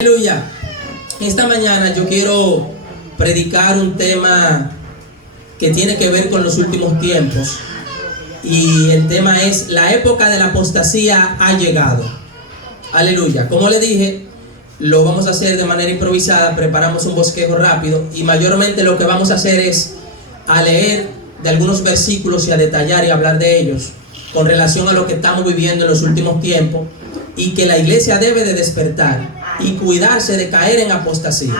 Aleluya. Esta mañana yo quiero predicar un tema que tiene que ver con los últimos tiempos. Y el tema es: la época de la apostasía ha llegado. Aleluya. Como le dije, lo vamos a hacer de manera improvisada. Preparamos un bosquejo rápido y mayormente lo que vamos a hacer es a leer de algunos versículos y a detallar y hablar de ellos con relación a lo que estamos viviendo en los últimos tiempos, y que la iglesia debe de despertar y cuidarse de caer en apostasía,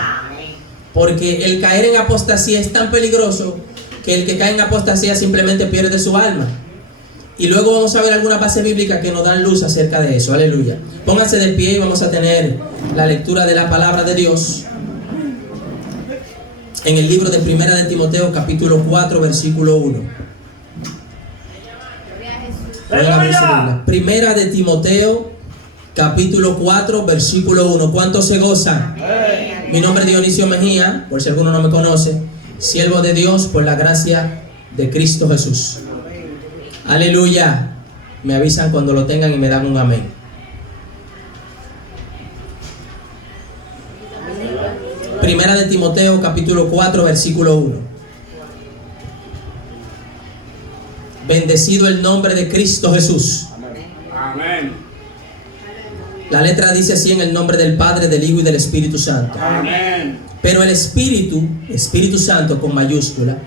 porque el caer en apostasía es tan peligroso que el que cae en apostasía simplemente pierde su alma. Y luego vamos a ver algunas bases bíblicas que nos dan luz acerca de eso. Aleluya. Pónganse de pie y vamos a tener la lectura de la palabra de Dios en el libro de Primera de Timoteo, capítulo 4, versículo 1. Primera de Timoteo, capítulo 4, versículo 1. ¿Cuántos se gozan? Mi nombre es Dionisio Mejía, por si alguno no me conoce, siervo de Dios por la gracia de Cristo Jesús. Aleluya. Me avisan cuando lo tengan y me dan un amén. Primera de Timoteo, capítulo 4, versículo 1. Bendecido el nombre de Cristo Jesús. Amén. La letra dice así: en el nombre del Padre, del Hijo y del Espíritu Santo. Amén. Pero el Espíritu Santo con mayúscula,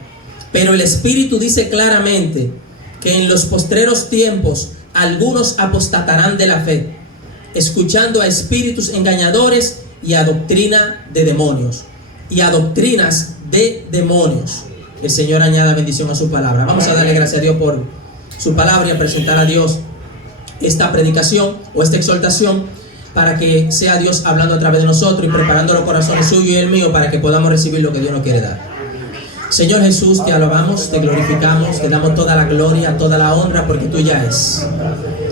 pero el Espíritu dice claramente que en los postreros tiempos algunos apostatarán de la fe, escuchando a espíritus engañadores y a doctrina de demonios, y a doctrinas de demonios. El Señor añada bendición a su palabra. Vamos a darle gracias a Dios por su palabra y a presentar a Dios esta predicación o esta exhortación, para que sea Dios hablando a través de nosotros y preparando los corazones suyos y el mío para que podamos recibir lo que Dios nos quiere dar. Señor Jesús, te alabamos, te glorificamos, te damos toda la gloria, toda la honra, porque tú ya es.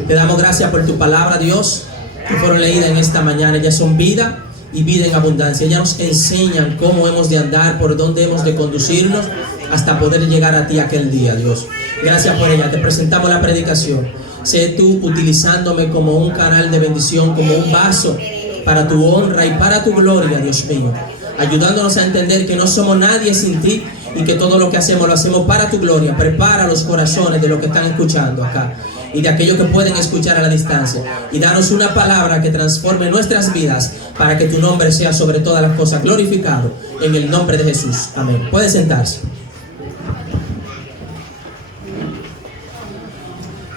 Te damos gracias por tu palabra, Dios, que fueron leídas en esta mañana. Ellas son vida y vida en abundancia. Ellas nos enseñan cómo hemos de andar, por dónde hemos de conducirnos hasta poder llegar a ti aquel día, Dios. Gracias por ella. Te presentamos la predicación. Sé tú utilizándome como un canal de bendición, como un vaso para tu honra y para tu gloria, Dios mío. Ayudándonos a entender que no somos nadie sin ti y que todo lo que hacemos lo hacemos para tu gloria. Prepara los corazones de los que están escuchando acá y de aquellos que pueden escuchar a la distancia, y danos una palabra que transforme nuestras vidas para que tu nombre sea sobre todas las cosas glorificado, en el nombre de Jesús. Amén. Puede sentarse.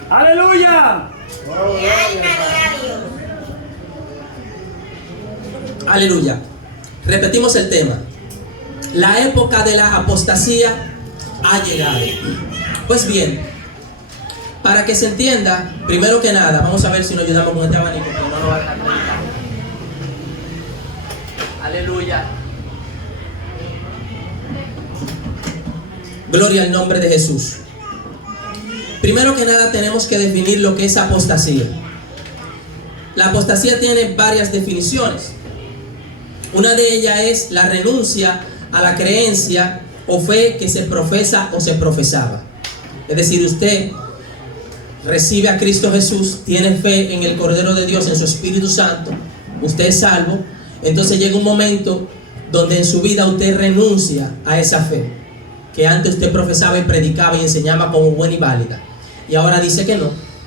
Aleluya. Aleluya. Repetimos el tema: la época de la apostasía ha llegado. Pues bien, para que se entienda, primero que nada, vamos a ver si nos ayudamos con este abanico, que no nos va a dejar predicar. Aleluya. Gloria al nombre de Jesús. Primero que nada tenemos que definir lo que es apostasía. La apostasía tiene varias definiciones. Una de ellas es la renuncia a la creencia o fe que se profesa o se profesaba. Es decir, usted recibe a Cristo Jesús, tiene fe en el Cordero de Dios, en su Espíritu Santo, usted es salvo. Entonces llega un momento donde en su vida usted renuncia a esa fe que antes usted profesaba y predicaba y enseñaba como buena y válida, y ahora dice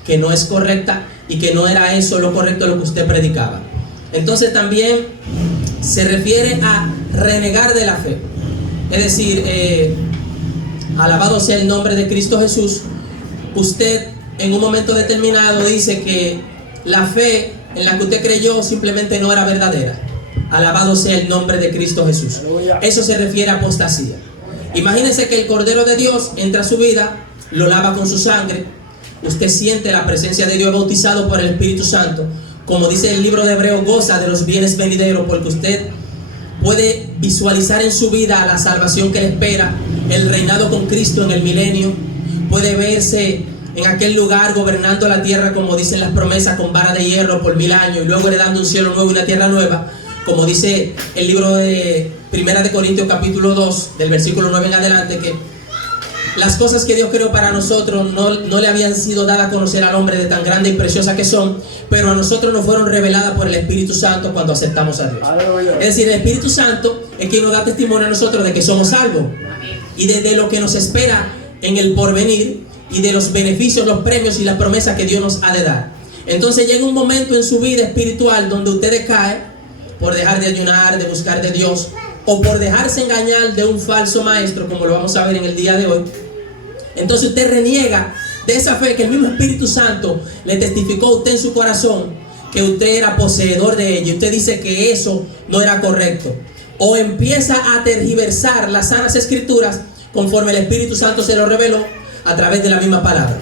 que no es correcta y que no era eso lo correcto lo que usted predicaba. Entonces también se refiere a renegar de la fe. Es decir, alabado sea el nombre de Cristo Jesús, usted en un momento determinado dice que la fe en la que usted creyó simplemente no era verdadera. Alabado sea el nombre de Cristo Jesús. Eso se refiere a apostasía. Imagínense que el Cordero de Dios entra a su vida, lo lava con su sangre, usted siente la presencia de Dios, bautizado por el Espíritu Santo. Como dice el libro de Hebreos, goza de los bienes venideros, porque usted puede visualizar en su vida la salvación que le espera, el reinado con Cristo en el milenio. Puede verse en aquel lugar gobernando la tierra, como dicen las promesas, con vara de hierro por 1000 años, y luego heredando un cielo nuevo y una tierra nueva, como dice el libro de Primera de Corintios capítulo 2, del versículo 9 en adelante, que las cosas que Dios creó para nosotros no le habían sido dadas a conocer al hombre de tan grande y preciosa que son, pero a nosotros nos fueron reveladas por el Espíritu Santo cuando aceptamos a Dios. Es decir, el Espíritu Santo es quien nos da testimonio a nosotros de que somos salvos y de lo que nos espera en el porvenir y de los beneficios, los premios y las promesas que Dios nos ha de dar. Entonces llega un momento en su vida espiritual donde usted decae por dejar de ayunar, de buscar de Dios, o por dejarse engañar de un falso maestro, como lo vamos a ver en el día de hoy. Entonces usted reniega de esa fe que el mismo Espíritu Santo le testificó a usted en su corazón, que usted era poseedor de ella. Usted dice que eso no era correcto, o empieza a tergiversar las sanas escrituras conforme el Espíritu Santo se lo reveló a través de la misma palabra.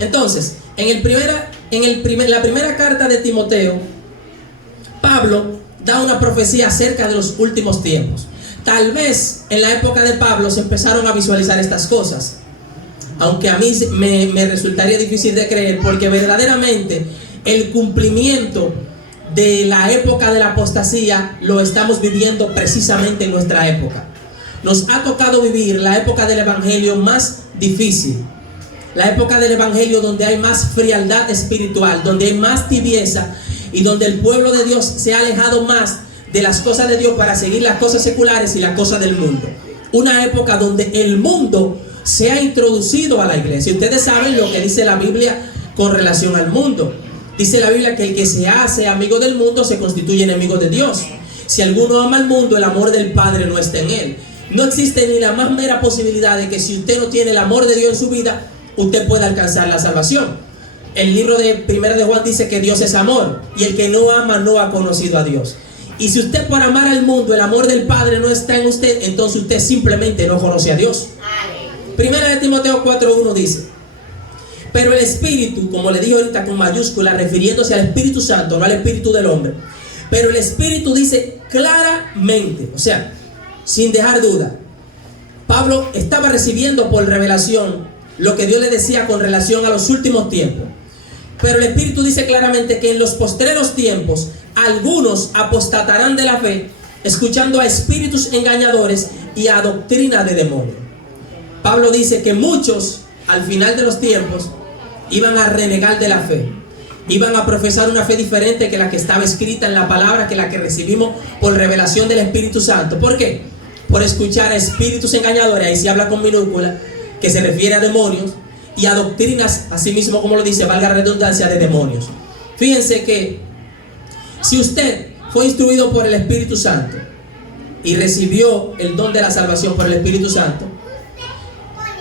Entonces, la primera carta de Timoteo, Pablo da una profecía acerca de los últimos tiempos. Tal vez en la época de Pablo se empezaron a visualizar estas cosas, aunque a mí me resultaría difícil de creer, porque verdaderamente el cumplimiento de la época de la apostasía lo estamos viviendo precisamente en nuestra época. Nos ha tocado vivir la época del evangelio más difícil, la época del evangelio donde hay más frialdad espiritual, donde hay más tibieza y donde el pueblo de Dios se ha alejado más de las cosas de Dios para seguir las cosas seculares y las cosas del mundo. Una época donde el mundo se ha introducido a la iglesia. Ustedes saben lo que dice la Biblia con relación al mundo. Dice la Biblia que el que se hace amigo del mundo se constituye enemigo de Dios. Si alguno ama al mundo, el amor del Padre no está en él. No existe ni la más mera posibilidad de que si usted no tiene el amor de Dios en su vida, usted pueda alcanzar la salvación. El libro de 1 de Juan dice que Dios es amor, y el que no ama no ha conocido a Dios. Y si usted por amar al mundo, el amor del Padre no está en usted, entonces usted simplemente no conoce a Dios. 1 de Timoteo 4:1 dice: pero el Espíritu, como le dije ahorita con mayúscula, refiriéndose al Espíritu Santo, no al Espíritu del hombre, pero el Espíritu dice claramente, o sea, sin dejar duda, Pablo estaba recibiendo por revelación lo que Dios le decía con relación a los últimos tiempos. Pero el Espíritu dice claramente que en los postreros tiempos algunos apostatarán de la fe, escuchando a espíritus engañadores y a doctrina de demonios. Pablo dice que muchos al final de los tiempos iban a renegar de la fe, iban a profesar una fe diferente que la que estaba escrita en la palabra, que la que recibimos por revelación del Espíritu Santo. ¿Por qué? Por escuchar a espíritus engañadores, ahí se habla con minúscula, que se refiere a demonios, y a doctrinas, así mismo como lo dice, valga la redundancia, de demonios. Fíjense que si usted fue instruido por el Espíritu Santo y recibió el don de la salvación por el Espíritu Santo,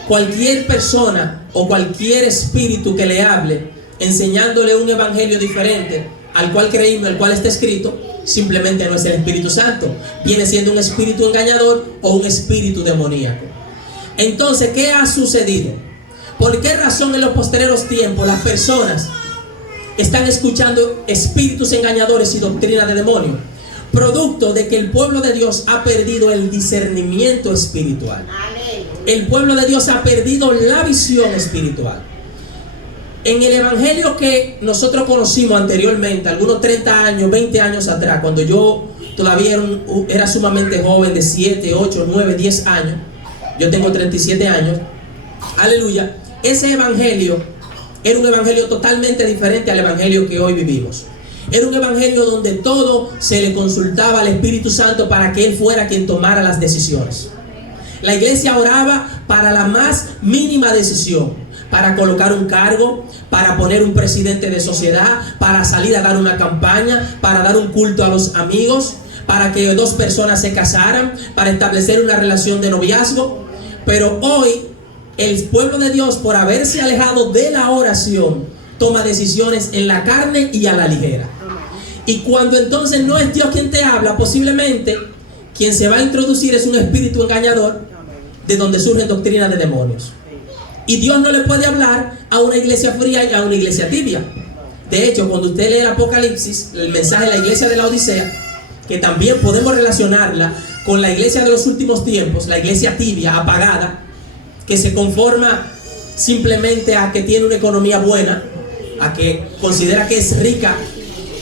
cualquier persona o cualquier espíritu que le hable enseñándole un evangelio diferente al cual creímos, al cual está escrito, simplemente no es el Espíritu Santo, viene siendo un espíritu engañador o un espíritu demoníaco. Entonces, ¿qué ha sucedido? ¿Por qué razón en los postreros tiempos las personas están escuchando espíritus engañadores y doctrina de demonios? Producto de que el pueblo de Dios ha perdido el discernimiento espiritual. El pueblo de Dios ha perdido la visión espiritual. En el evangelio que nosotros conocimos anteriormente, algunos 30 años, 20 años atrás, cuando yo todavía era sumamente joven, de 7, 8, 9, 10 años, yo tengo 37 años, aleluya, ese evangelio era un evangelio totalmente diferente al evangelio que hoy vivimos. Era un evangelio donde todo se le consultaba al Espíritu Santo para que Él fuera quien tomara las decisiones. La iglesia oraba para la más mínima decisión, para colocar un cargo, para poner un presidente de sociedad, para salir a dar una campaña, para dar un culto a los amigos, para que dos personas se casaran, para establecer una relación de noviazgo. Pero hoy el pueblo de Dios, por haberse alejado de la oración, toma decisiones en la carne y a la ligera. Y cuando entonces no es Dios quien te habla, posiblemente quien se va a introducir es un espíritu engañador, de donde surgen doctrinas de demonios. Y Dios no le puede hablar a una iglesia fría y a una iglesia tibia. De hecho, cuando usted lee el Apocalipsis, el mensaje de la iglesia de la Odisea, que también podemos relacionarla con la iglesia de los últimos tiempos, la iglesia tibia, apagada, que se conforma simplemente a que tiene una economía buena, a que considera que es rica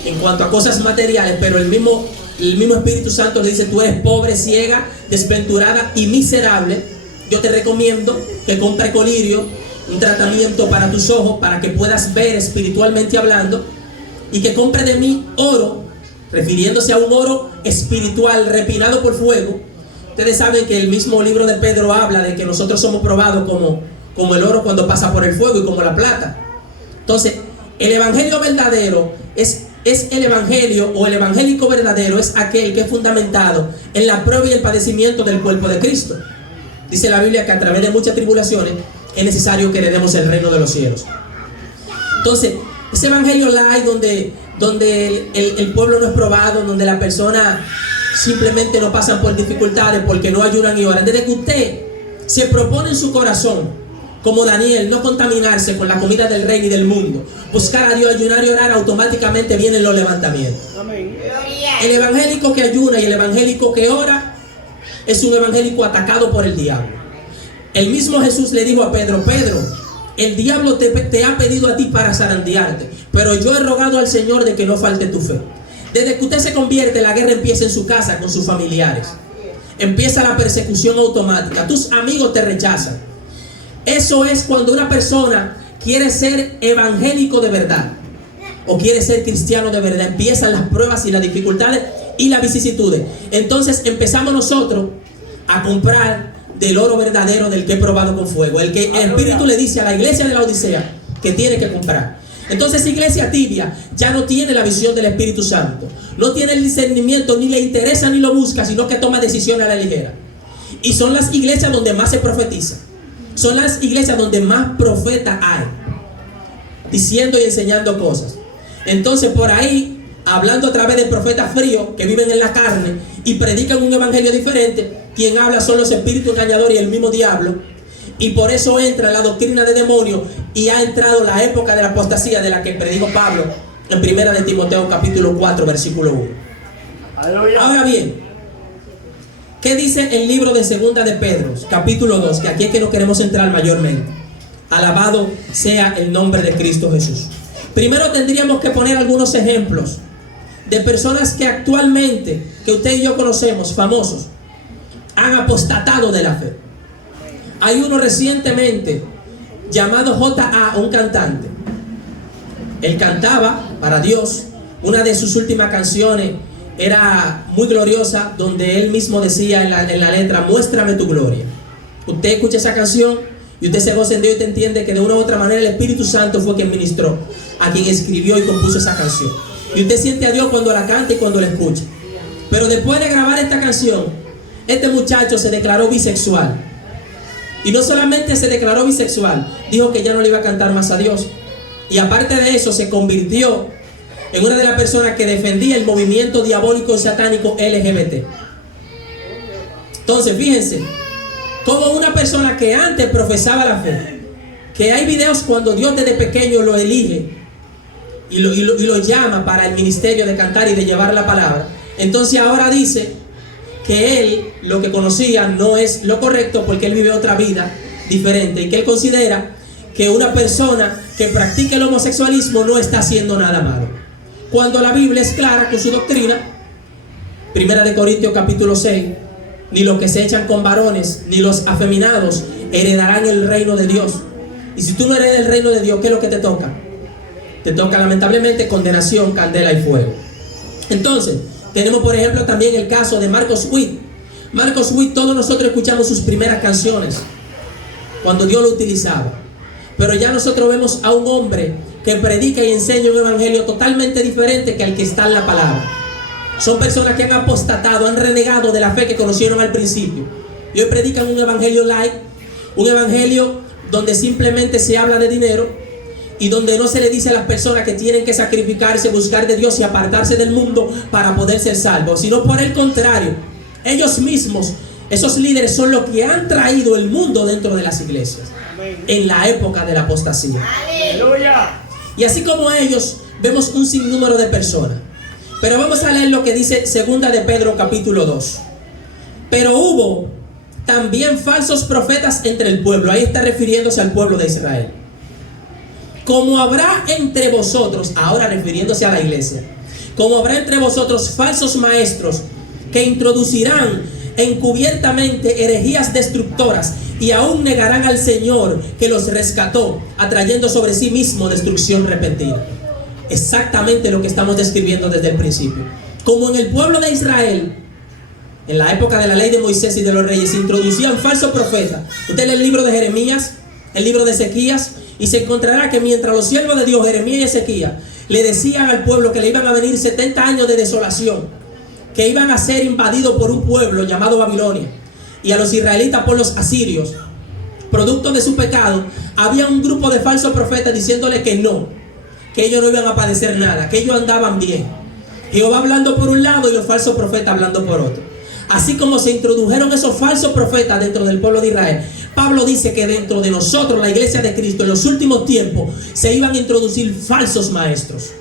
en cuanto a cosas materiales, pero el mismo Espíritu Santo le dice: tú eres pobre, ciega, desventurada y miserable. yo te recomiendo que compre colirio, un tratamiento para tus ojos, para que puedas ver espiritualmente hablando, y que compre de mí oro, refiriéndose a un oro espiritual refinado por fuego. Ustedes saben que el mismo libro de Pedro habla de que nosotros somos probados como el oro cuando pasa por el fuego y como la plata. Entonces, el evangelio verdadero es el evangelio, o el evangélico verdadero es aquel que es fundamentado en la prueba y el padecimiento del cuerpo de Cristo. Dice la Biblia que a través de muchas tribulaciones es necesario que heredemos el reino de los cielos. Entonces, ese evangelio light donde el pueblo no es probado, donde la persona simplemente no pasan por dificultades porque no ayunan y oran. Desde que usted se propone en su corazón, como Daniel, no contaminarse con la comida del rey ni del mundo, buscar a Dios, ayunar y orar, automáticamente vienen los levantamientos. Amén. El evangélico que ayuna y el evangélico que ora es un evangélico atacado por el diablo. El mismo Jesús le dijo a Pedro: Pedro, el diablo te ha pedido a ti para zarandearte, pero yo he rogado al Señor de que no falte tu fe. Desde que usted se convierte, la guerra empieza en su casa con sus familiares. Empieza la persecución automática. Tus amigos te rechazan. Eso es cuando una persona quiere ser evangélico de verdad o quiere ser cristiano de verdad. Empiezan las pruebas y las dificultades y las vicisitudes. Entonces empezamos nosotros a comprar del oro verdadero, del que he probado con fuego, el que el Espíritu le dice a la iglesia de la Odisea que tiene que comprar. Entonces, iglesia tibia ya no tiene la visión del Espíritu Santo, no tiene el discernimiento, ni le interesa ni lo busca, sino que toma decisiones a la ligera. Y son las iglesias donde más se profetiza, son las iglesias donde más profetas hay, diciendo y enseñando cosas. Entonces, por ahí, hablando a través de profetas fríos que viven en la carne y predican un evangelio diferente, quien habla son los espíritus engañadores y el mismo diablo. Y por eso entra la doctrina de demonios y ha entrado la época de la apostasía, de la que predijo Pablo en 1 de Timoteo capítulo 4 versículo 1. Aleluya. Ahora bien, ¿qué dice el libro de 2 de Pedro capítulo 2? Que aquí es que nos queremos entrar mayormente. Alabado sea el nombre de Cristo Jesús. Primero tendríamos que poner algunos ejemplos de personas que actualmente, que usted y yo conocemos, famosos, han apostatado de la fe. Hay uno recientemente llamado J.A., un cantante. Él cantaba para Dios. Una de sus últimas canciones era muy gloriosa, donde él mismo decía en la letra: muéstrame tu gloria. Usted escucha esa canción y usted se goza en Dios y te entiende que de una u otra manera el Espíritu Santo fue quien ministró a quien escribió y compuso esa canción. Y usted siente a Dios cuando la canta y cuando la escucha. Pero después de grabar esta canción, este muchacho se declaró bisexual. Y no solamente se declaró bisexual, dijo que ya no le iba a cantar más a Dios. Y aparte de eso, se convirtió en una de las personas que defendía el movimiento diabólico y satánico LGBT. Entonces, fíjense, como una persona que antes profesaba la fe, que hay videos cuando Dios desde pequeño lo elige y lo llama para el ministerio de cantar y de llevar la palabra. Entonces ahora dice que él lo que conocía no es lo correcto, porque él vive otra vida diferente y que él considera que una persona que practique el homosexualismo no está haciendo nada malo, cuando la Biblia es clara con su doctrina. 1 de Corintios capítulo 6: ni los que se echan con varones ni los afeminados heredarán el reino de Dios. Y si tú no heredas el reino de Dios, ¿qué es lo que te toca? Te toca lamentablemente condenación, candela y fuego. Entonces tenemos por ejemplo también el caso de Marcos Witt. Marcos Witt, todos nosotros escuchamos sus primeras canciones cuando Dios lo utilizaba, pero ya nosotros vemos a un hombre que predica y enseña un evangelio totalmente diferente que al que está en la palabra. Son personas que han apostatado, han renegado de la fe que conocieron al principio, y hoy predican un evangelio light, un evangelio donde simplemente se habla de dinero y donde no se le dice a las personas que tienen que sacrificarse, buscar de Dios y apartarse del mundo para poder ser salvos, sino por el contrario, ellos mismos, esos líderes, son los que han traído el mundo dentro de las iglesias. Amén. En la época de la apostasía. Aleluya. Y así como ellos, vemos un sinnúmero de personas. Pero vamos a leer lo que dice 2 de Pedro capítulo 2. Pero hubo también falsos profetas entre el pueblo. Ahí está refiriéndose al pueblo de Israel. Como habrá entre vosotros, ahora refiriéndose a la iglesia, como habrá entre vosotros falsos maestros que introducirán encubiertamente herejías destructoras, y aún negarán al Señor que los rescató, atrayendo sobre sí mismo destrucción repentina. Exactamente lo que estamos describiendo desde el principio. Como en el pueblo de Israel, en la época de la ley de Moisés y de los reyes, se introducían falsos profetas. Usted lee el libro de Jeremías, el libro de Ezequías, y se encontrará que mientras los siervos de Dios, Jeremías y Ezequías, le decían al pueblo que le iban a venir 70 años de desolación, que iban a ser invadidos por un pueblo llamado Babilonia, y a los israelitas por los asirios, producto de su pecado, había un grupo de falsos profetas diciéndole que no, que ellos no iban a padecer nada, que ellos andaban bien. Jehová hablando por un lado y los falsos profetas hablando por otro. Así como se introdujeron esos falsos profetas dentro del pueblo de Israel, Pablo dice que dentro de nosotros, la iglesia de Cristo, en los últimos tiempos se iban a introducir falsos maestros.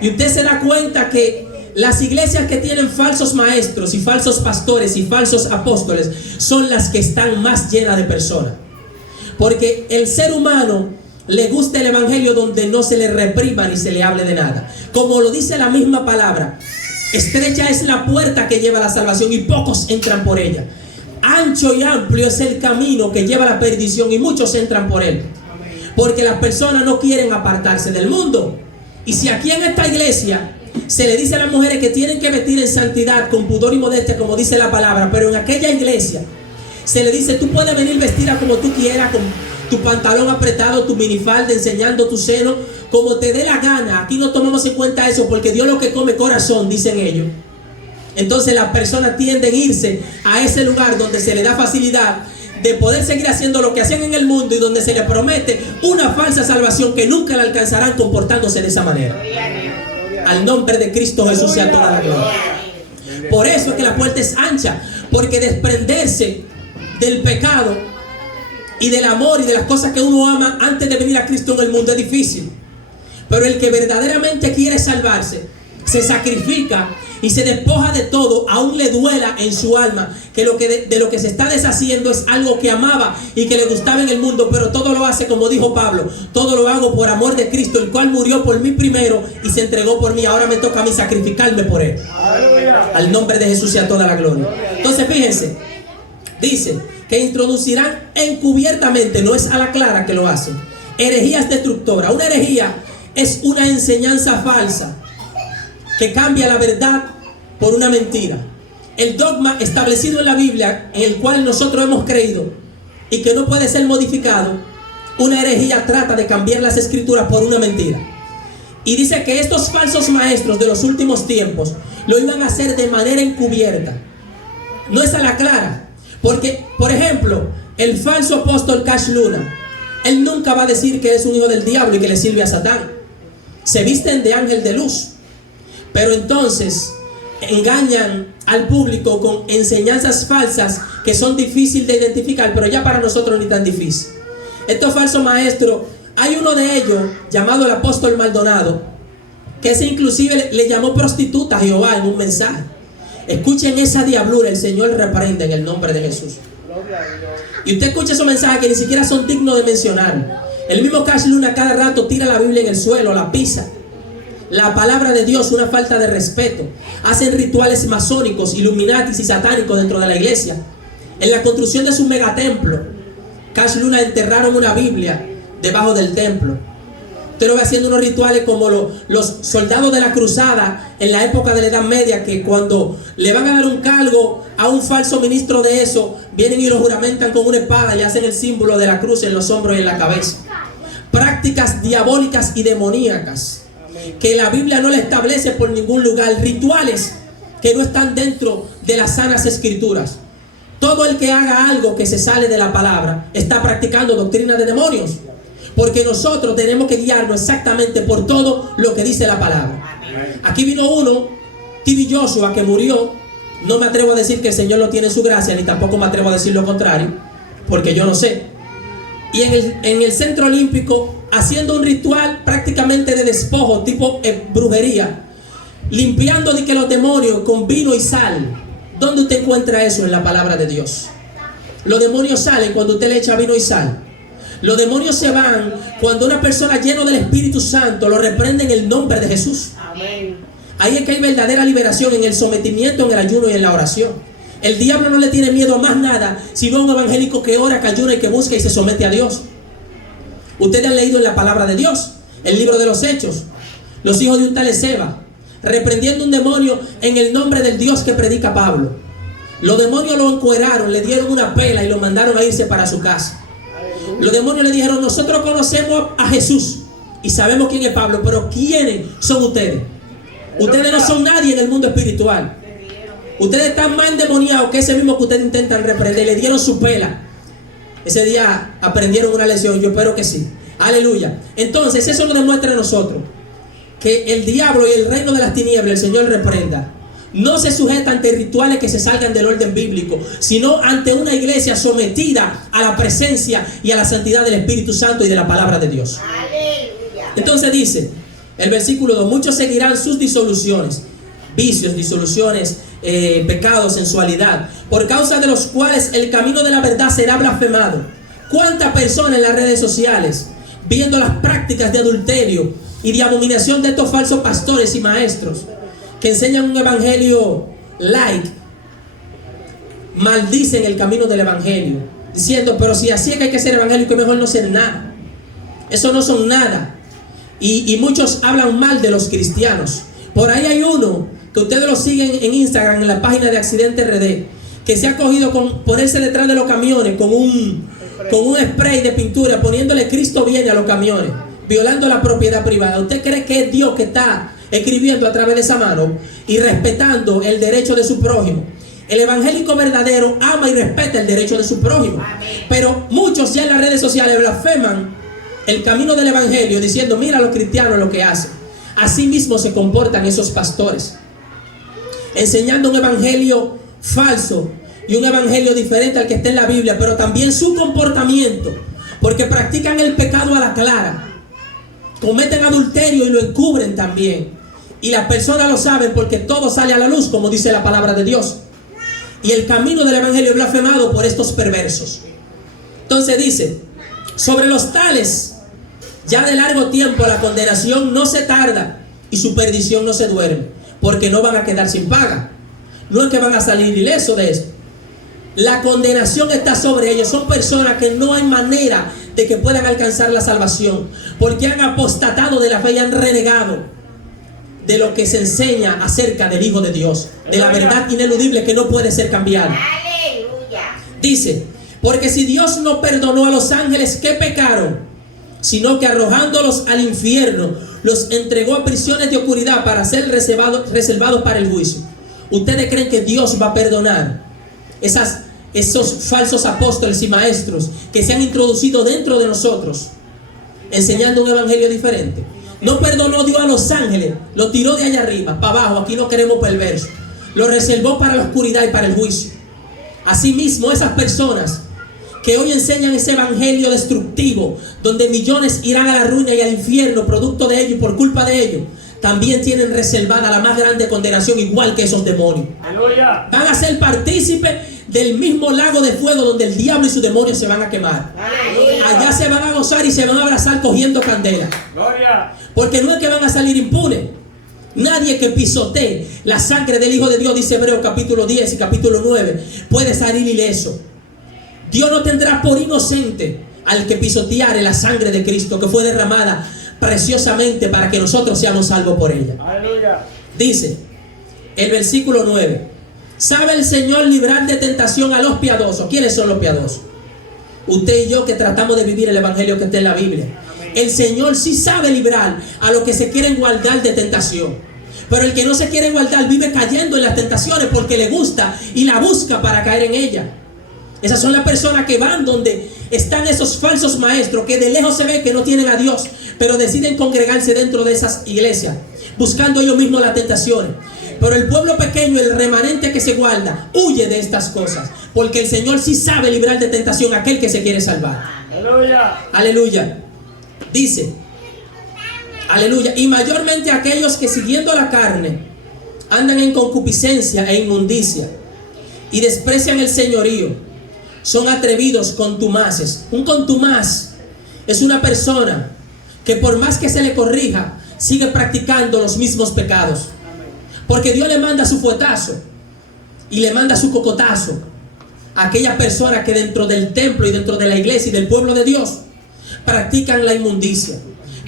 Y usted se da cuenta que las iglesias que tienen falsos maestros y falsos pastores y falsos apóstoles son las que están más llenas de personas. Porque el ser humano le gusta el evangelio donde no se le reprima ni se le hable de nada. Como lo dice la misma palabra, estrecha es la puerta que lleva a la salvación y pocos entran por ella. Ancho y amplio es el camino que lleva a la perdición y muchos entran por él. Porque las personas no quieren apartarse del mundo. Y si aquí en esta iglesia se le dice a las mujeres que tienen que vestir en santidad, con pudor y modestia, como dice la palabra, pero en aquella iglesia se le dice: tú puedes venir vestida como tú quieras, con tu pantalón apretado, tu minifalda, enseñando tu seno, como te dé la gana. Aquí no tomamos en cuenta eso, porque Dios lo que come corazón, dicen ellos. Entonces las personas tienden a irse a ese lugar donde se le da facilidad de poder seguir haciendo lo que hacían en el mundo y donde se les promete una falsa salvación que nunca la alcanzarán comportándose de esa manera. Al nombre de Cristo Jesús sea toda la gloria. Por eso es que la puerta es ancha, porque desprenderse del pecado y del amor y de las cosas que uno ama antes de venir a Cristo en el mundo es difícil. Pero el que verdaderamente quiere salvarse se sacrifica y se despoja de todo, aún le duela en su alma que de lo que se está deshaciendo es algo que amaba y que le gustaba en el mundo, pero todo lo hace, como dijo Pablo: todo lo hago por amor de Cristo, el cual murió por mí primero y se entregó por mí. Ahora me toca a mí sacrificarme por él. Al nombre de Jesús sea toda la gloria. Entonces fíjense, dice que introducirán encubiertamente, no es a la clara que lo hacen, herejías destructoras. Una herejía es una enseñanza falsa que cambia la verdad por una mentira. El dogma establecido en la Biblia, en el cual nosotros hemos creído y que no puede ser modificado, una herejía trata de cambiar las escrituras por una mentira. Y dice que estos falsos maestros de los últimos tiempos lo iban a hacer de manera encubierta. No es a la clara. Porque, por ejemplo, el falso apóstol Cash Luna, él nunca va a decir que es un hijo del diablo y que le sirve a Satán. Se visten de ángel de luz, pero entonces engañan al público con enseñanzas falsas que son difíciles de identificar, pero ya para nosotros ni tan difícil. Estos falsos maestros, hay uno de ellos llamado el apóstol Maldonado, que ese inclusive le llamó prostituta a Jehová en un mensaje. Escuchen esa diablura, el Señor reprende en el nombre de Jesús. Y usted escucha esos mensajes que ni siquiera son dignos de mencionar. El mismo Cash Luna cada rato tira la Biblia en el suelo, la pisa. La palabra de Dios, una falta de respeto. Hacen rituales masónicos, illuminatis y satánicos dentro de la iglesia. En la construcción de su megatemplo, Cash Luna enterraron una Biblia debajo del templo. Usted lo ve haciendo unos rituales como los soldados de la cruzada en la época de la Edad Media, que cuando le van a dar un cargo a un falso ministro de eso, vienen y lo juramentan con una espada y hacen el símbolo de la cruz en los hombros y en la cabeza. Prácticas diabólicas y demoníacas que la Biblia no le establece por ningún lugar. Rituales que no están dentro de las sanas escrituras. Todo el que haga algo que se sale de la palabra está practicando doctrina de demonios. Porque nosotros tenemos que guiarnos exactamente por todo lo que dice la palabra. Aquí vino uno, T.B. Joshua, que murió. No me atrevo a decir que el Señor no tiene su gracia, ni tampoco me atrevo a decir lo contrario, porque yo no sé. Y en el centro olímpico, haciendo un ritual prácticamente de despojo, tipo brujería, limpiando de que los demonios con vino y sal. ¿Dónde usted encuentra eso en la palabra de Dios? Los demonios salen cuando usted le echa vino y sal. Los demonios se van cuando una persona llena del Espíritu Santo lo reprende en el nombre de Jesús. Amén. Ahí es que hay verdadera liberación, en el sometimiento, en el ayuno y en la oración. El diablo no le tiene miedo a más nada, sino a un evangélico que ora, que ayuna y que busca y se somete a Dios. Ustedes han leído en la palabra de Dios, el libro de los Hechos, los hijos de un tal Esceva, reprendiendo un demonio en el nombre del Dios que predica Pablo. Los demonios lo encueraron, le dieron una pela y lo mandaron a irse para su casa. Los demonios le dijeron: nosotros conocemos a Jesús y sabemos quién es Pablo, pero ¿quiénes son ustedes? Ustedes no son nadie en el mundo espiritual. Ustedes están más endemoniados que ese mismo que ustedes intentan reprender. Le dieron su pela. Ese día aprendieron una lección. Yo espero que sí. Aleluya. Entonces eso nos demuestra a nosotros que el diablo y el reino de las tinieblas, el Señor reprenda, no se sujeta ante rituales que se salgan del orden bíblico, sino ante una iglesia sometida a la presencia y a la santidad del Espíritu Santo y de la palabra de Dios. Aleluya. Entonces dice el versículo 2: muchos seguirán sus disoluciones, vicios, disoluciones, pecados, sensualidad, por causa de los cuales el camino de la verdad será blasfemado. ¿Cuántas personas en las redes sociales, viendo las prácticas de adulterio y de abominación de estos falsos pastores y maestros que enseñan un evangelio light, maldicen el camino del evangelio, diciendo: pero si así es que hay que ser evangélico, es mejor no ser nada? Eso no son nada. Y muchos hablan mal de los cristianos. Por ahí hay uno que ustedes lo siguen en Instagram, en la página de Accidente RD, que se ha cogido con ponerse detrás de los camiones con un spray de pintura, poniéndole Cristo viene a los camiones, violando la propiedad privada. ¿Usted cree que es Dios que está escribiendo a través de esa mano y respetando el derecho de su prójimo? El evangélico verdadero ama y respeta el derecho de su prójimo. Pero muchos ya en las redes sociales blasfeman el camino del evangelio, diciendo: mira a los cristianos lo que hacen. Así mismo se comportan esos pastores, enseñando un evangelio falso y un evangelio diferente al que está en la Biblia, pero también su comportamiento, porque practican el pecado a la clara, cometen adulterio y lo encubren también, y las personas lo saben porque todo sale a la luz, como dice la palabra de Dios. Y el camino del evangelio es blasfemado por estos perversos. Entonces dice: sobre los tales, ya de largo tiempo la condenación no se tarda y su perdición no se duerme, porque no van a quedar sin paga. No es que van a salir ilesos de esto. La condenación está sobre ellos. Son personas que no hay manera de que puedan alcanzar la salvación, porque han apostatado de la fe y han renegado de lo que se enseña acerca del Hijo de Dios, de la verdad ineludible que no puede ser cambiada. Aleluya. Dice: porque si Dios no perdonó a los ángeles que pecaron, sino que arrojándolos al infierno los entregó a prisiones de oscuridad para ser reservados para el juicio. ¿Ustedes creen que Dios va a perdonar esos falsos apóstoles y maestros que se han introducido dentro de nosotros, enseñando un evangelio diferente? No perdonó Dios a los ángeles, lo tiró de allá arriba para abajo. Aquí no queremos perversos. Lo reservó para la oscuridad y para el juicio. Asimismo, esas personas que hoy enseñan ese evangelio destructivo, donde millones irán a la ruina y al infierno producto de ello y por culpa de ello, también tienen reservada la más grande condenación, igual que esos demonios. ¡Aleluya! Van a ser partícipes del mismo lago de fuego donde el diablo y sus demonios se van a quemar. ¡Aleluya! Allá se van a gozar y se van a abrazar cogiendo candela. ¡Gloria! Porque no es que van a salir impunes. Nadie que pisotee la sangre del Hijo de Dios, dice Hebreos capítulo 10 y capítulo 9, puede salir ileso. Dios no tendrá por inocente al que pisoteare la sangre de Cristo, que fue derramada preciosamente para que nosotros seamos salvos por ella. Aleluya. Dice el versículo 9: ¿sabe el Señor librar de tentación a los piadosos? ¿Quiénes son los piadosos? Usted y yo, que tratamos de vivir el evangelio que está en la Biblia. Amén. El Señor sí sabe librar a los que se quieren guardar de tentación. Pero el que no se quiere guardar vive cayendo en las tentaciones porque le gusta y la busca para caer en ella. Esas son las personas que van donde están esos falsos maestros que de lejos se ve que no tienen a Dios, pero deciden congregarse dentro de esas iglesias, buscando ellos mismos las tentaciones. Pero el pueblo pequeño, el remanente que se guarda, huye de estas cosas, porque el Señor sí sabe librar de tentación a aquel que se quiere salvar. Aleluya. Aleluya. Dice: aleluya. Y mayormente aquellos que siguiendo la carne andan en concupiscencia e inmundicia y desprecian el señorío, son atrevidos, contumaces. Un contumaz es una persona que por más que se le corrija, sigue practicando los mismos pecados, porque Dios le manda su fuetazo y le manda su cocotazo a aquellas personas que dentro del templo y dentro de la iglesia y del pueblo de Dios practican la inmundicia.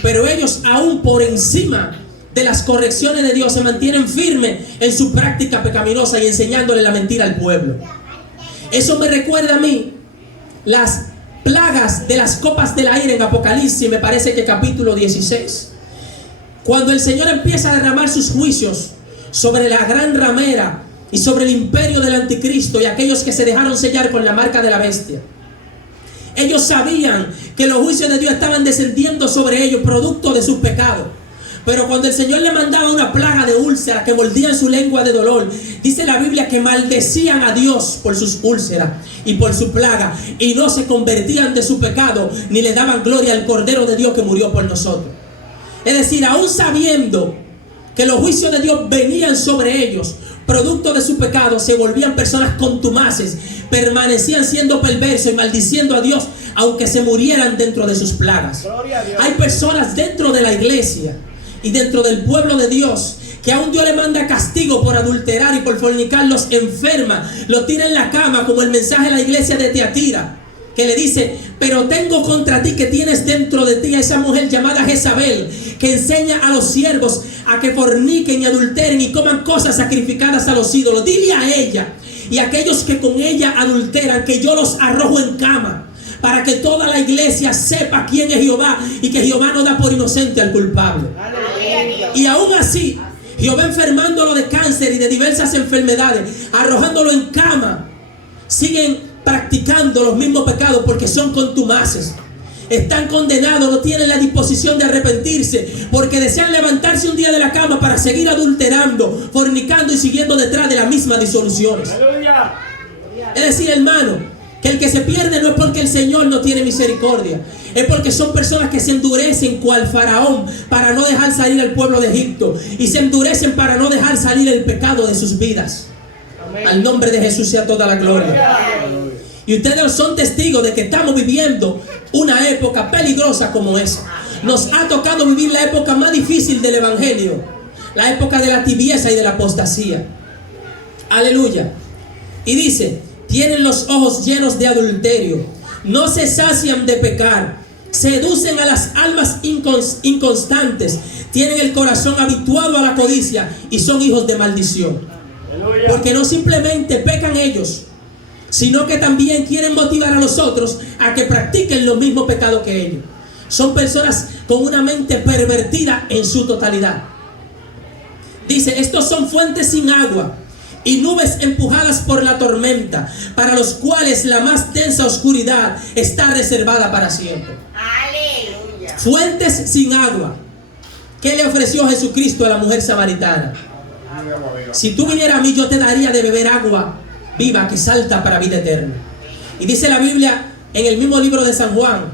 Pero ellos, aún por encima de las correcciones de Dios, se mantienen firmes en su práctica pecaminosa y enseñándole la mentira al pueblo. Eso me recuerda a mí las plagas de las copas del aire en Apocalipsis, me parece que capítulo 16. Cuando el Señor empieza a derramar sus juicios sobre la gran ramera y sobre el imperio del anticristo y aquellos que se dejaron sellar con la marca de la bestia. Ellos sabían que los juicios de Dios estaban descendiendo sobre ellos, producto de sus pecados. Pero cuando el Señor le mandaba una plaga de úlceras que mordían su lengua de dolor, dice la Biblia que maldecían a Dios por sus úlceras y por su plaga, y no se convertían de su pecado, ni le daban gloria al Cordero de Dios que murió por nosotros. Es decir, aún sabiendo que los juicios de Dios venían sobre ellos, producto de su pecado, se volvían personas contumaces, permanecían siendo perversos y maldiciendo a Dios, aunque se murieran dentro de sus plagas. Hay personas dentro de la iglesia y dentro del pueblo de Dios que aún Dios le manda castigo por adulterar y por fornicar, los enferma, los tira en la cama, como el mensaje de la iglesia de Tiatira, que le dice: pero tengo contra ti que tienes dentro de ti a esa mujer llamada Jezabel, que enseña a los siervos a que forniquen y adulteren y coman cosas sacrificadas a los ídolos. Dile a ella y a aquellos que con ella adulteran que yo los arrojo en cama, para que toda la iglesia sepa quién es Jehová y que Jehová no da por inocente al culpable. Y aún así, Jehová enfermándolo de cáncer y de diversas enfermedades, arrojándolo en cama, siguen practicando los mismos pecados porque son contumaces. Están condenados, no tienen la disposición de arrepentirse, porque desean levantarse un día de la cama para seguir adulterando, fornicando y siguiendo detrás de las mismas disoluciones. ¡Aleluya! Es decir, hermano, que el que se pierde no es porque el Señor no tiene misericordia, es porque son personas que se endurecen cual Faraón para no dejar salir al pueblo de Egipto, y se endurecen para no dejar salir el pecado de sus vidas. Amén. Al nombre de Jesús sea toda la gloria. Amén. Y ustedes son testigos de que estamos viviendo una época peligrosa como esa. Nos ha tocado vivir la época más difícil del evangelio, la época de la tibieza y de la apostasía. Aleluya. Y dice: tienen los ojos llenos de adulterio, no se sacian de pecar, seducen a las almas inconstantes, tienen el corazón habituado a la codicia y son hijos de maldición. Porque no simplemente pecan ellos, sino que también quieren motivar a los otros a que practiquen los mismos pecados que ellos. Son personas con una mente pervertida en su totalidad. Dice: estos son fuentes sin agua y nubes empujadas por la tormenta, para los cuales la más densa oscuridad está reservada para siempre. Aleluya. Fuentes sin agua. ¿Qué le ofreció Jesucristo a la mujer samaritana? Si tú vinieras a mí, yo te daría de beber agua viva que salta para vida eterna. Y dice la Biblia en el mismo libro de San Juan: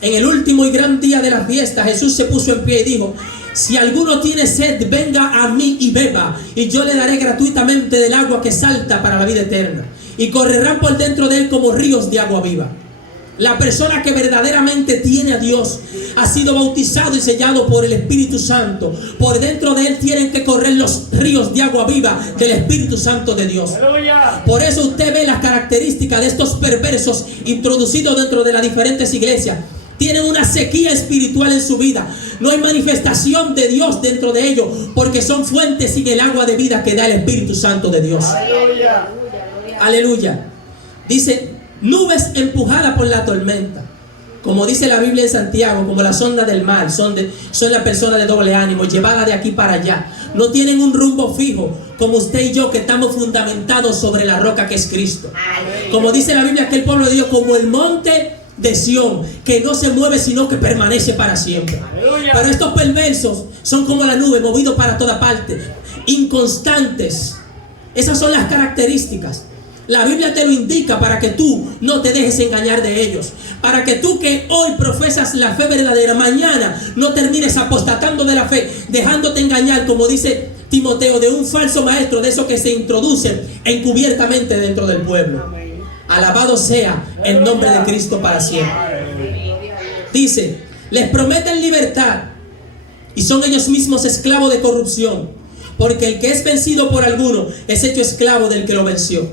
en el último y gran día de la fiesta, Jesús se puso en pie y dijo: si alguno tiene sed, venga a mí y beba, y yo le daré gratuitamente del agua que salta para la vida eterna, y correrán por dentro de él como ríos de agua viva. La persona que verdaderamente tiene a Dios, ha sido bautizado y sellado por el Espíritu Santo, por dentro de él tienen que correr los ríos de agua viva del Espíritu Santo de Dios. Por eso usted ve las características de estos perversos introducidos dentro de las diferentes iglesias. Tienen una sequía espiritual en su vida. No hay manifestación de Dios dentro de ellos, porque son fuentes sin el agua de vida que da el Espíritu Santo de Dios. Aleluya. Aleluya. Dice: nubes empujadas por la tormenta. Como dice la Biblia en Santiago, como las ondas del mar, son las personas de doble ánimo, llevadas de aquí para allá. No tienen un rumbo fijo, como usted y yo, que estamos fundamentados sobre la roca que es Cristo. Como dice la Biblia, que el pueblo de Dios, como el monte de Sión, que no se mueve sino que permanece para siempre. Aleluya. Pero estos perversos son como la nube, movidos para toda parte, inconstantes. Esas son las características. La Biblia te lo indica para que tú no te dejes engañar de ellos, para que tú, que hoy profesas la fe verdadera, mañana no termines apostatando de la fe, dejándote engañar, como dice Timoteo, de un falso maestro, de esos que se introducen encubiertamente dentro del pueblo. Alabado sea el nombre de Cristo para siempre. Dice: les prometen libertad y son ellos mismos esclavos de corrupción. porque el que es vencido por alguno es hecho esclavo del que lo venció.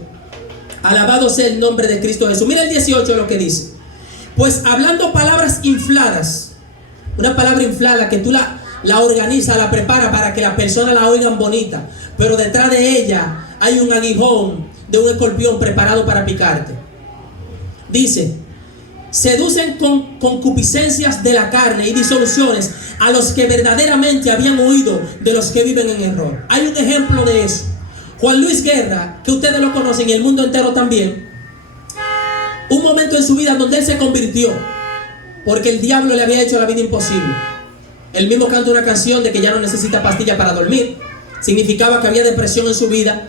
Alabado sea el nombre de Cristo Jesús. Mira el 18 lo que dice. Pues hablando palabras infladas, una palabra inflada que tú la organizas, la preparas para que las personas la oigan bonita, pero detrás de ella hay un aguijón de un escorpión preparado para picarte. Dice: seducen con concupiscencias de la carne y disoluciones a los que verdaderamente habían huido de los que viven en error. Hay un ejemplo de eso. Juan Luis Guerra, que ustedes lo conocen y el mundo entero también, un momento en su vida donde él se convirtió porque el diablo le había hecho la vida imposible. Él mismo canta una canción de que ya no necesita pastillas para dormir. Significaba que había depresión en su vida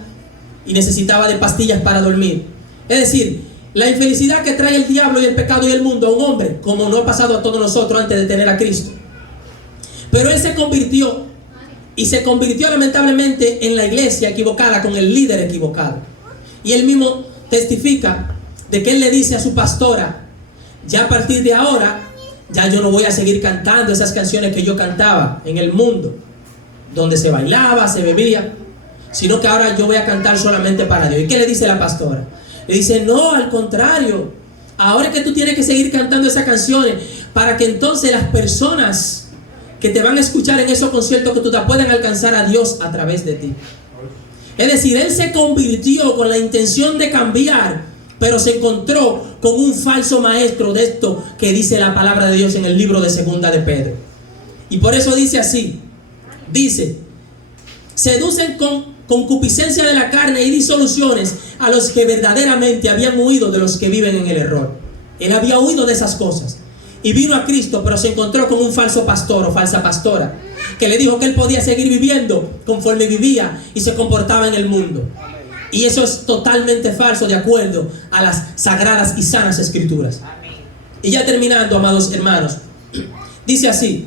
y necesitaba de pastillas para dormir. Es decir, la infelicidad que trae el diablo y el pecado y el mundo a un hombre, como no ha pasado a todos nosotros antes de tener a Cristo. Pero él se convirtió, y se convirtió lamentablemente en la iglesia equivocada, con el líder equivocado. Y él mismo testifica de que él le dice a su pastora: ya a partir de ahora, ya yo no voy a seguir cantando esas canciones que yo cantaba en el mundo, donde se bailaba, se bebía, sino que ahora yo voy a cantar solamente para Dios. ¿Y qué le dice la pastora? Le dice: no, al contrario, ahora es que tú tienes que seguir cantando esas canciones para que entonces las personas que te van a escuchar en esos conciertos que tú te puedan alcanzar a Dios a través de ti. Es decir, él se convirtió con la intención de cambiar, pero se encontró con un falso maestro de esto que dice la palabra de Dios en el libro de Segunda de Pedro. Y por eso dice así, dice: seducen con concupiscencia de la carne y disoluciones a los que verdaderamente habían huido de los que viven en el error. Él había huido de esas cosas y vino a Cristo, pero se encontró con un falso pastor o falsa pastora que le dijo que él podía seguir viviendo conforme vivía y se comportaba en el mundo. Y eso es totalmente falso de acuerdo a las sagradas y sanas escrituras. Y ya terminando, amados hermanos, dice así: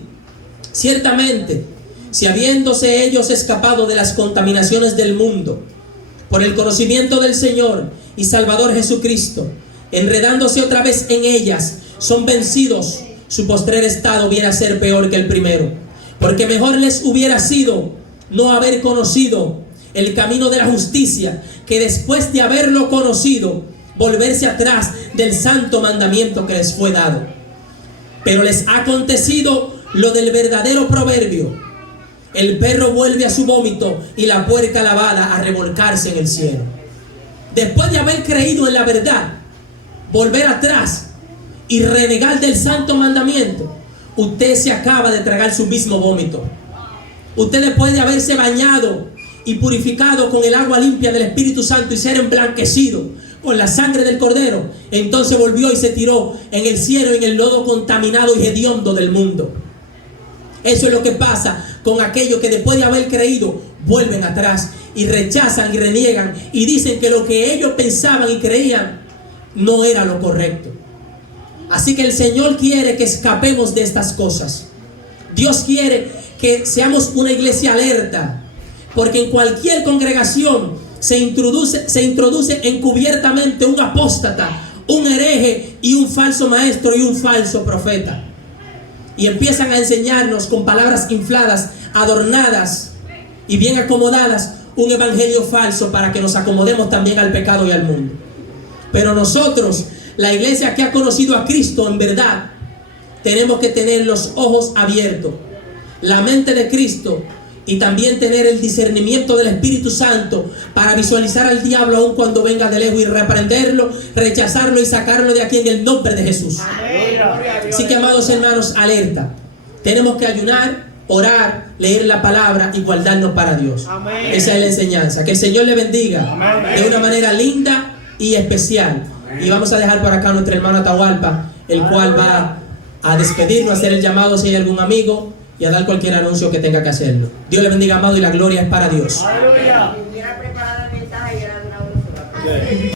ciertamente, si habiéndose ellos escapado de las contaminaciones del mundo por el conocimiento del Señor y Salvador Jesucristo, enredándose otra vez en ellas, son vencidos, su postrer estado viene a ser peor que el primero. Porque mejor les hubiera sido no haber conocido el camino de la justicia, que después de haberlo conocido, volverse atrás del santo mandamiento que les fue dado. Pero les ha acontecido lo del verdadero proverbio: el perro vuelve a su vómito y la puerca lavada a revolcarse en el cielo. Después de haber creído en la verdad, volver atrás y renegar del santo mandamiento, usted se acaba de tragar su mismo vómito. Usted, después de haberse bañado y purificado con el agua limpia del Espíritu Santo y ser emblanquecido con la sangre del Cordero, entonces volvió y se tiró en el cielo, en el lodo contaminado y hediondo del mundo. Eso es lo que pasa con aquellos que después de haber creído vuelven atrás y rechazan y reniegan y dicen que lo que ellos pensaban y creían no era lo correcto. Así que el Señor quiere que escapemos de estas cosas. Dios quiere que seamos una iglesia alerta, porque en cualquier congregación se introduce encubiertamente un apóstata, un hereje y un falso maestro y un falso profeta. Y empiezan a enseñarnos con palabras infladas, adornadas y bien acomodadas, un evangelio falso para que nos acomodemos también al pecado y al mundo. Pero nosotros, la iglesia que ha conocido a Cristo en verdad, tenemos que tener los ojos abiertos, la mente de Cristo, y también tener el discernimiento del Espíritu Santo para visualizar al diablo aun cuando venga de lejos y reprenderlo, rechazarlo y sacarlo de aquí en el nombre de Jesús. Así que, amados hermanos, alerta. Tenemos que ayunar, orar, leer la palabra y guardarnos para Dios. Esa es la enseñanza. Que el Señor le bendiga de una manera linda y especial. Y vamos a dejar por acá a nuestro hermano Atahualpa, el cual va a despedirnos, a hacer el llamado si hay algún amigo y a dar cualquier anuncio que tenga que hacerlo. Dios le bendiga, amado, y la gloria es para Dios. Aleluya. Si hubiera preparado el mensaje, yo era de una sola.